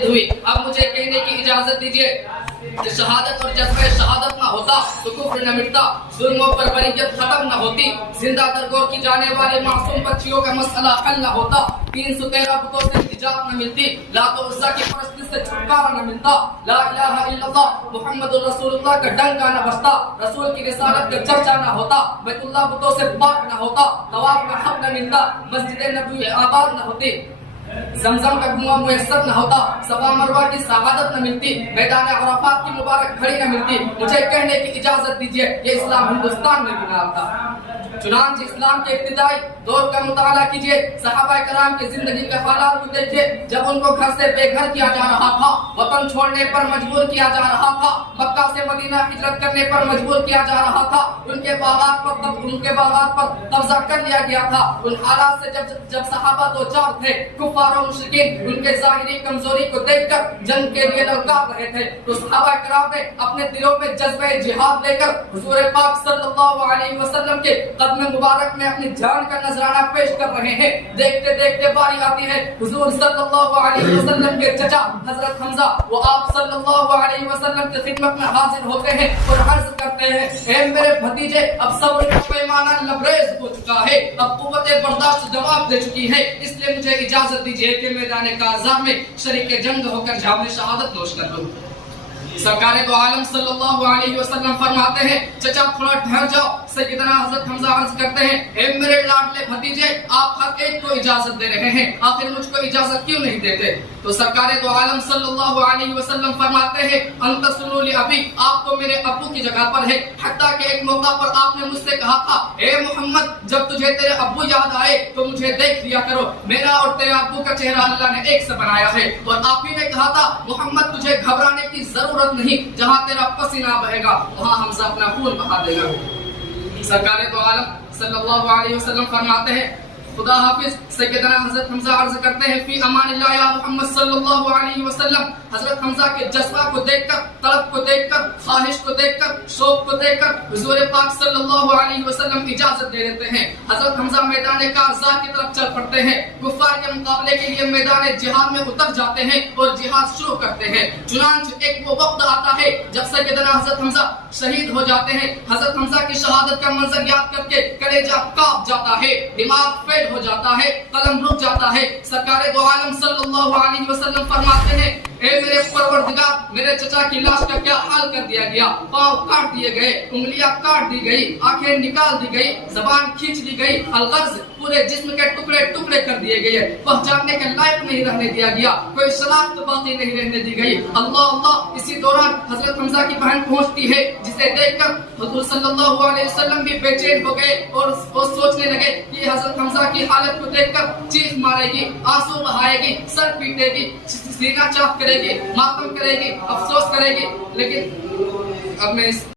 हुई। अब मुझे कहने की इजाजत दीजिए कि शहादत और जज्बे शहादत ना होता तो कुफ्र न मिटता, जुल्मों पर बरियत खत्म न होती, जिंदा दरगोर की जाने वाले मासूम बच्चियों का मसला हल न होता, 313 बुतों से निजात न मिलती, लातो उज़्ज़ा की परस्ती से छुटकारा न मिलता, ला इलाहा इल्लल्लाह मुहम्मदुर रसूलुल्लाह का डंका न बजता, रसूल की रिसालत का चर्चा न होता, बैतुल्लाह बुतों से पाक न होता, तवाफ का हक न मिलता, मस्जिद नबवी आबाद न होती, जमजम का कुआं मुयस्सर न होता, सफा मरवा की शहादत न मिलती, मैदान अराफात की मुबारक घड़ी न मिलती। मुझे कहने की इजाजत दीजिए ये इस्लाम हिंदुस्तान में भी न आता। चुनांचे इस्लाम के इब्तिदाई दौर का मुताला कीजिए, सहाबा कराम की जिंदगी के हालात को देखिए। जब उनको घर से बेघर किया जा रहा था, वतन छोड़ने पर मजबूर किया जा रहा था, मक्का से मदीना हिजरत करने पर मजबूर किया जा रहा था, उनके बागात पर कब्जा कर लिया गया था। उन हालात से जब सहाबा दो चार थे, कुफार और मुशरिकीन उनके ज़ाहिरी कमजोरी को देखकर जंग के लिए ललकार रहे थे, तो सहाबा कराम ने अपने दिलों में जज्बे जिहाद लेकर हुजूर पाक सल्लल्लाहु अलैहि वसल्लम के कदम मुबारक में अपनी जान का नजराना पेश कर रहे हैं। देखते देखते बारी आती है हुजूर सल्लल्लाहु अलैहि वसल्लम के चचा हजरत हमजा, वो आप सल्लल्लाहु अलैहि वसल्लम की खिदमत में हाजिर होते हैं और अर्ज करते हैं, ए मेरे भतीजे, अब सब्र का पैमाना लबरेज हो चुका है, अब कुव्वत बर्दाश्त जवाब दे चुकी है, इसलिए मुझे इजाजत दीजिए कि मैदान काज़ा में शरीक जंग होकर जाम शहादत नोश कर लूं। सरकार दो आलम सल्लल्लाहु अलैहि वसल्लम फरमाते हैं, चचा थोड़ा ठहर जाओ। सैयदना हजरत हमजा अर्ज करते हैं, ए मेरे लाडले भतीजे, आप हर एक को इजाजत दे रहे हैं, आखिर मुझको इजाजत क्यों नहीं देते? तो सरकार दो आलम सल्लल्लाहु अलैहि वसल्लम फरमाते हैं, अंत सुनो ली अभी, आप तो मेरे अब्बू की जगह पर है। हत्ता के एक मौका पर आपने मुझसे कहा था, ए मोहम्मद, जब तुझे तेरे अब्बू याद आए तो मुझे देख लिया करो, मेरा और तेरे अब्बू का चेहरा अल्लाह ने एक से बनाया है। और आप ही ने कहा था, मोहम्मद तुझे घबराने की जरूरत नहीं, जहां तेरा पसीना बहेगा वहां हमजा अपना खून बहा देगा। सरकार दो आलम सल्लल्लाहु अलैहि वसल्लम फरमाते हैं, खुदा हाफिज। सैयदना हजरत हमजा अर्ज करते हैं, फी अमानिल्लाह या मोहम्मद सल्लल्लाहु अलैहि वसल्लम। हजरत हमजा के जज्बा को देखकर, तड़प को देखकर, ख्वाहिश को देखकर, शौक को देखकर हुजूर पाक सल्लल्लाहु अलैहि वसल्लम इजाजत दे देते हैं। हजरत हमजा मैदान काज़ा की तरफ चल पड़ते हैं, कुफ्फार के मुकाबले के लिए मैदान जिहाद में उतर जाते हैं और जिहाद शुरू करते हैं। चुनांचे एक वो वक्त आता है जब सैयदना हजरत हमजा शहीद हो जाते हैं। हजरत हमजा की शहादत का मंजर याद करके कलेजा कांप जाता है, दिमाग फेल हो जाता है, कलम रुक जाता है। सरकार दो आलम सल्लल्लाहु अलैहि वसल्लम फरमाते हैं, ए मेरे परवरदिगार, मेरे चचा की लाश का क्या हाल कर दिया गया, पांव काट दिए गए, उंगलियां काट दी गई, आंखें निकाल दी गई, जबान खींच दी गई, अलगर्ज पूरे जिस्म के टुकड़े टुकड़े कर दिए गए, पहचानने के लायक नहीं रहने दिया गया, कोई शनाख्त बाकी नहीं रहने दी गई। अल्लाह अल्लाह। इसी दौरान हजरत हमजा की बहन पहुंचती है, जिसे देखकर हुजूर सल्लल्लाहु अलैहि वसल्लम भी बेचैन हो गए और सोचने लगे कि हजरत हमजा की हालत को देखकर चीख मारेगी, आंसू बहाएगी, सर पीटेगी, सीना चाक करेगी, मातम करेगी, अफसोस करेगी। लेकिन अब मैं